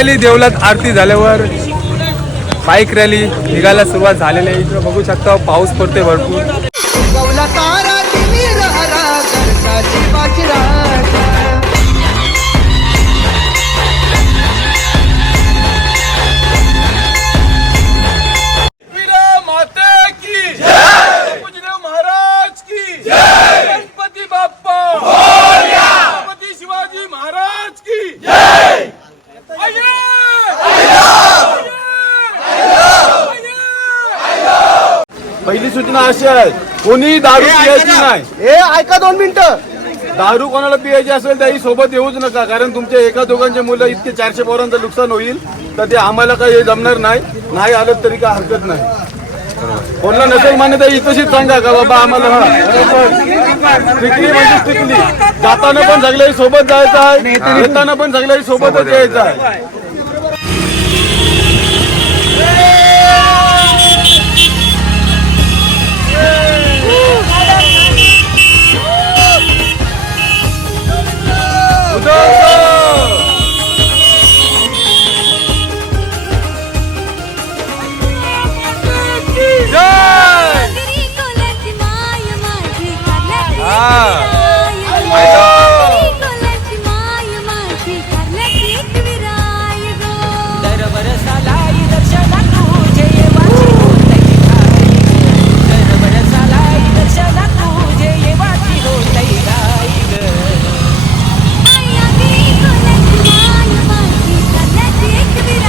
Finally देवलात आरती झाल्यावर bike rally निघायला सुरुवात झालेली आहे. इकडं बघू शकता पाऊस पडते भरपूर. कोणी दारू पियायची नाही. ए ऐका दोन मिनिटं. दारू कोणाला पियायची असेल त्याही सोबत येऊच नका कारण तुमच्या एका दोघांचे मुलं इतके चारशे पोरांचं नुकसान होईल तर ते आम्हाला काही जमणार नाही नाही आलं तरी काय हरकत नाही. कोणाला नसेल मान्यता इथंशीच सांगा का बाबा आम्हाला म्हणजे स्ट्रिक्टली जाताना पण सगळ्याही सोबत जायचं आहे येताना पण सगळ्याही सोबतच यायचं आहे. 走走。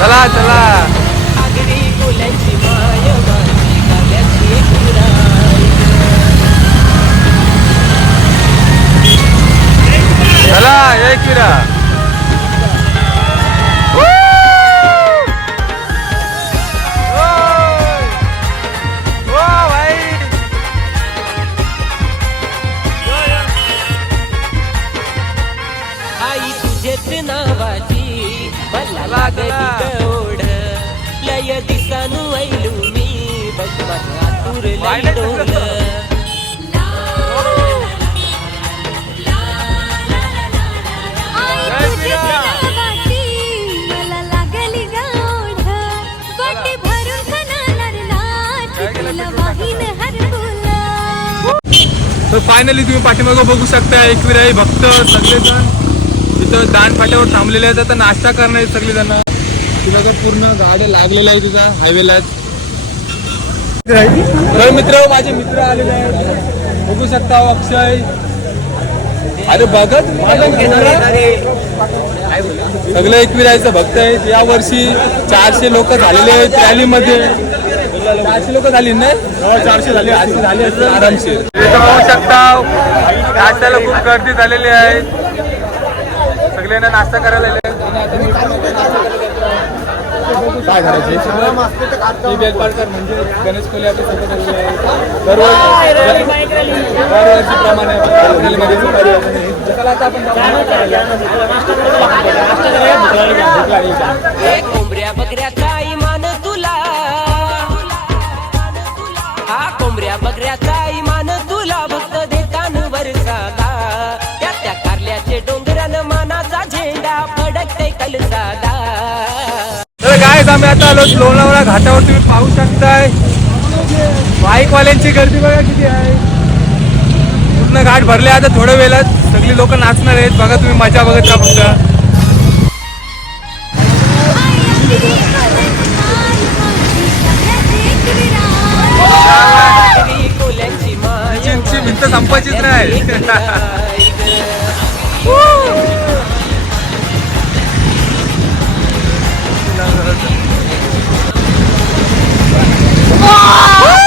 得啦，得啦。तर फायनली तुम्ही पाठीमागं बघू शकता एकविराई भक्त सगळेजण. तिथं दान फाट्यावर थांबलेले आहेत. आता नाश्ता करणार आहेत सगळेजण. तिला तर पूर्ण गाड्या लागलेल्या आहे तिथं हायवेलाच तर मित्र माझे मित्र आलेले आहेत. बघू शकता हो, अक्षय. अरे बघत सगळे एकविरायचं भक्त आहेत. या वर्षी चारशे लोक झालेले आहेत रॅलीमध्ये. चारशे लोक झाली नाही हो, चारशे झाले. चारशे झाले असतील. आरामशीर. शकता हो, नाश्त्याला खूप गर्दी झालेली आहे. सगळ्यांना नाश्ता करायला आले काय करायचे ही बेलपाडकर म्हणजे गणेश कोले आता सोबत आलेले आहे दरवर्षी दरवर्षीप्रमाणे आपण रॅलीमध्ये सहकार्य आहे. चला आता आपण भूक काय आम्ही आता आलो लोणावळा घाटावर तुम्ही पाहू शकताय. बाईकवाल्यांची गर्दी बघा किती आहे. पूर्ण घाट भरले आता थोड्या वेळात. सगळी लोक नाचणार आहेत. बघा तुम्ही मजा बघत राहा फक्त. भिंत संपायचीच नाही. काय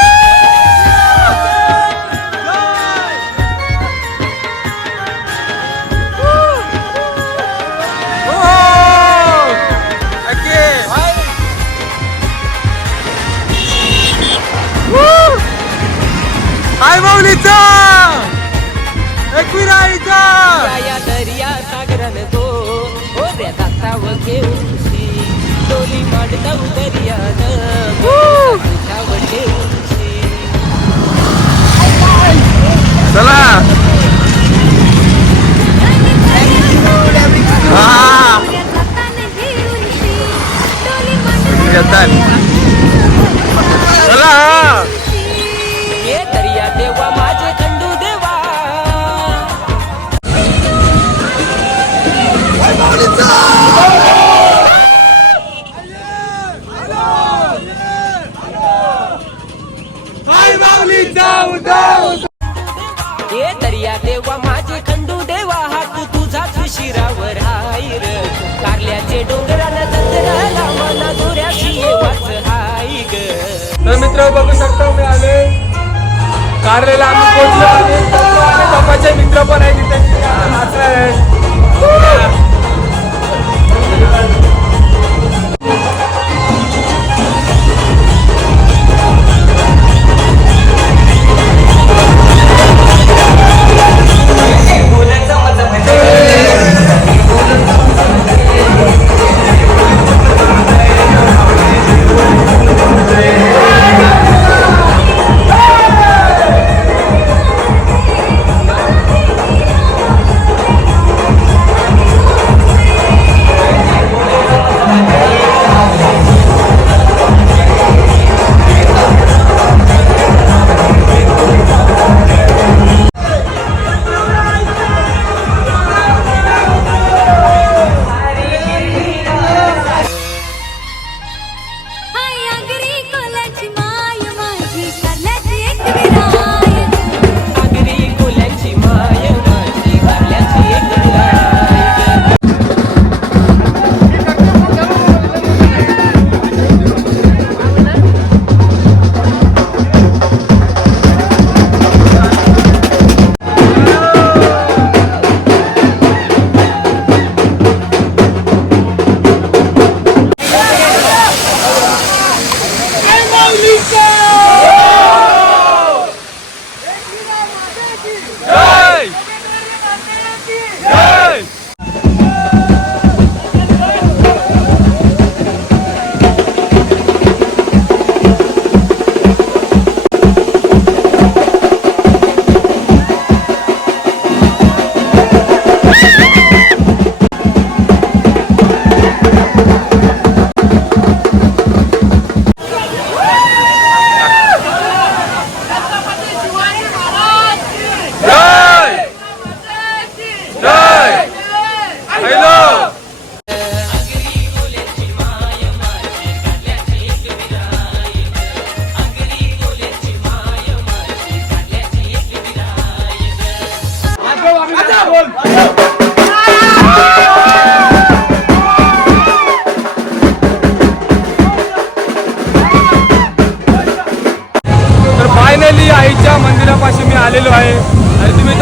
कारलेला आम्ही पोहोचलो. आणि मित्र पण आहे तिथे. नाचणार आहे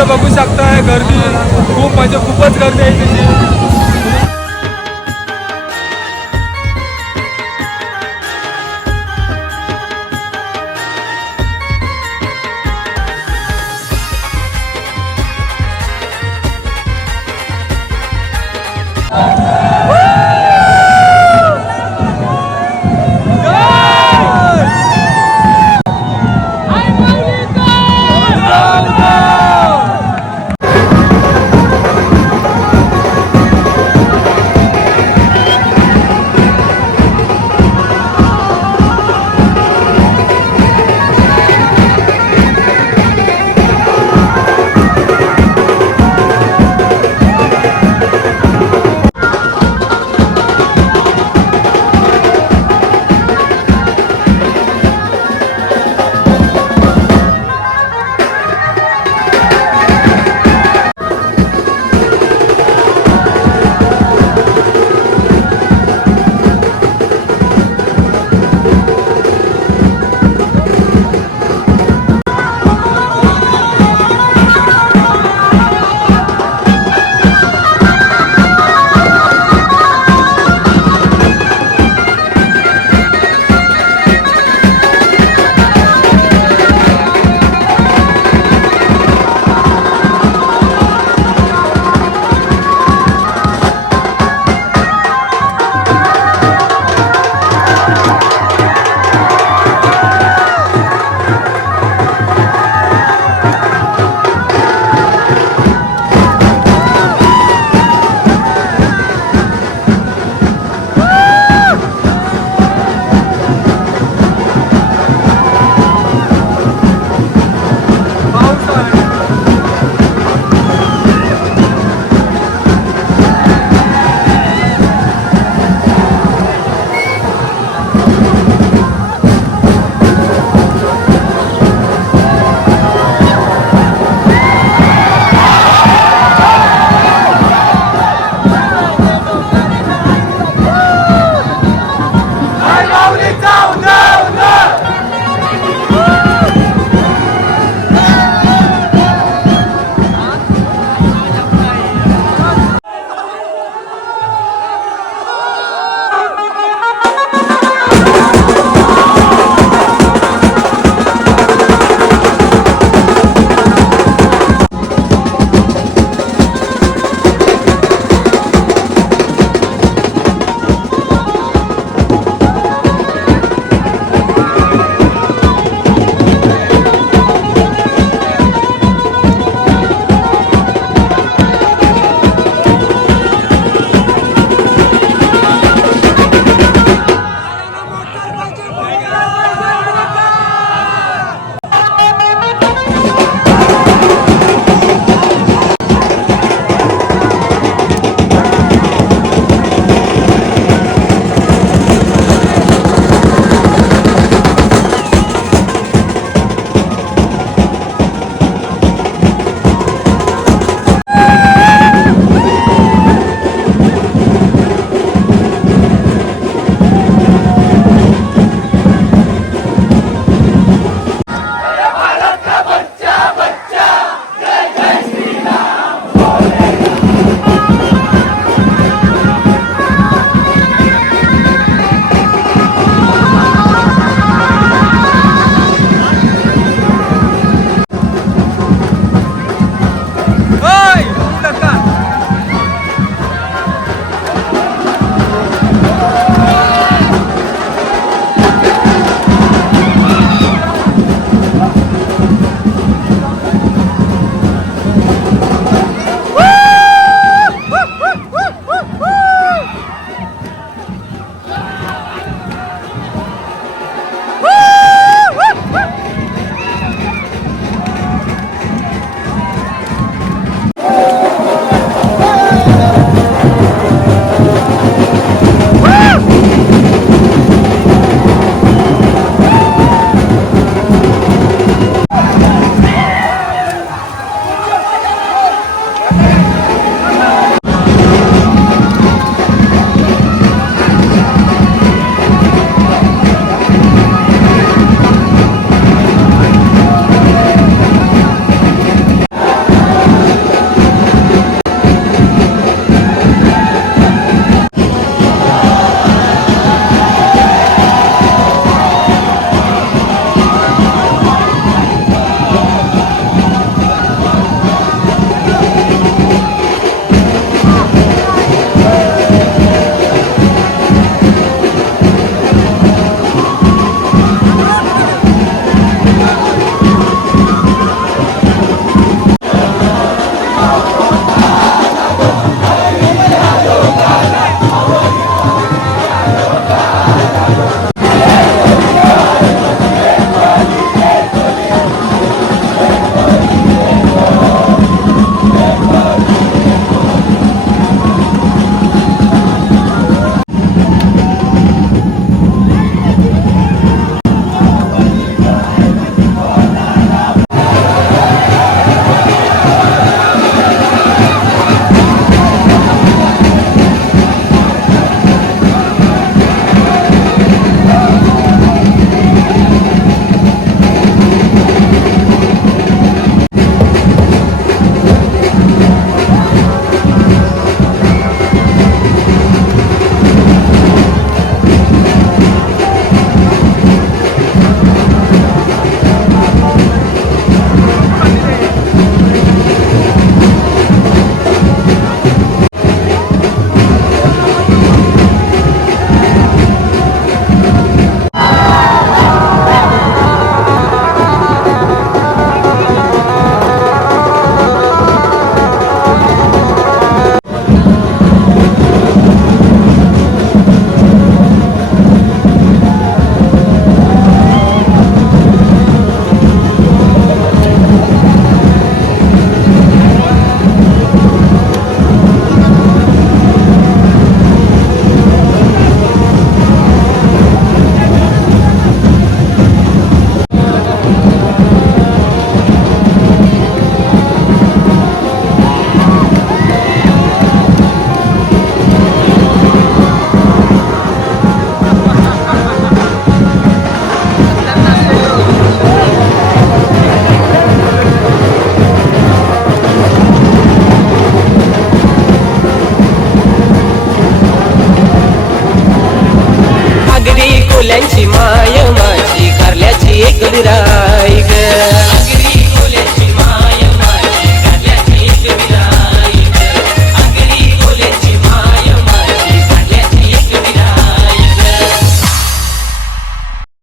बघू शकताय गर्दी खूप म्हणजे खूपच गर्दी आहे त्याची